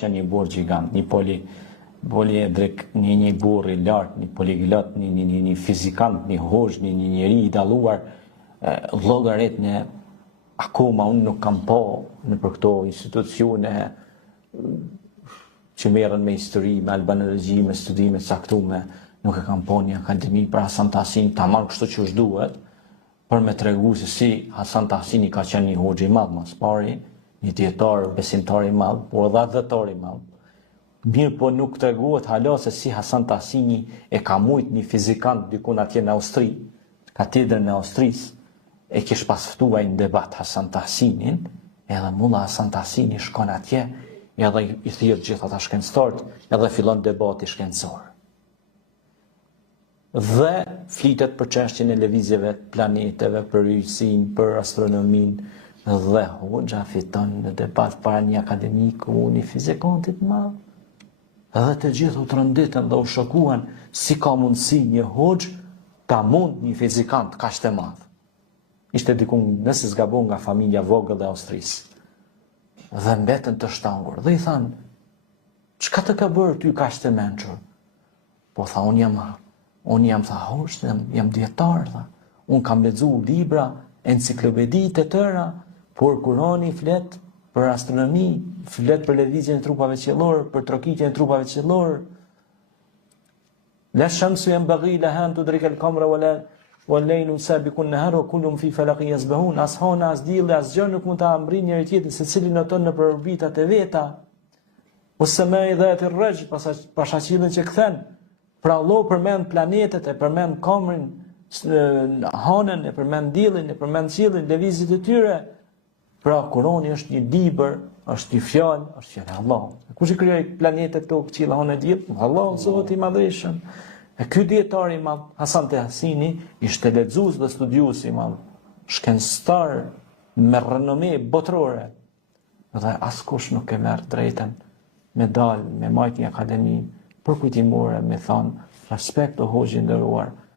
që një burr gjigant, një poliedrik, një burr i lartë, një poliglot, një fizikant, një hoxh, një njeri i dalluar, llogaritën akoma unë nuk kam po në për këto institucione që merren me histori, me albanologji, me studime caktume, nuk e kam po një akademi për Hasan Tahsin, tamam kështu që është duhet, për me tregu se si Hasan Tahsini ka qenë një hoxh i madh mas pari, një dietar besimtar i madh, por edhe adhetor i madh. Mirë po nuk treguohet hala se si Hasan Tahsini e ka mujt një fizikant dikun atje në Austri, katedrën e Austrisë, e kish pas ftuar në debat Hasan Tahsinin, edhe mulla Hasan Tahsini shkon atje, edhe i thirr gjithë ata shkencëtarët, edhe fillon debati shkencor. Dhe flitet për çështjen e lëvizjeve të planeteve, për yjsin, për astronominë, dhe hoxha fiton në debat para një akademiku, një fizikantit madh. Edhe të gjithë u tronditën dhe u shokuan si ka mundësi një hoxh ta mund një fizikant kaq të madh. Ishte dikun nëse zgabon nga familja vogël e Austrisë. Dhe mbetën të shtangur. Dhe i thanë, çka të ka bërë ty kaq të mençur? Po tha, unë jam tha hoxh, jam dietar, tha. Unë kam lexuar libra, enciklopedi të tëra, por Kurani flet për astronomi, flet për lëvizjen e trupave qiellor, për trokitjen e trupave qiellor. La shamsu yanbaghi laha an tudrika al-qamara wal-laylu sabiqu an-nahar wa kullun fi falaqin yasbahun. As hona, as dielli, as gjë nuk mund ta mbrijë njëri tjetrin, secili noton në orbitat e veta. Was-samai dhati ar-rajj, pashaqillën që kthen. Pra Allah përmend planetet, e përmend kamrin, hanën, e përmend diellin, e përmend qiellin, lëvizjet e tyre. Pra Kurani është një libër, është një fjalë, është fjala e Allahut. Kush i krijoi planetet, tokë, qiell, hanë, diell? Allahu, Zoti i Madhëshëm. E ky dietar i madh, Hasan Tahsini, ishte lexues dhe studiues i madh, shkencëtar me renome botërore. Dhe askush nuk e merr drejtën me dalë, me majt një akademi, për kujtimore, me thonë, respekt o hoxhi nderuar,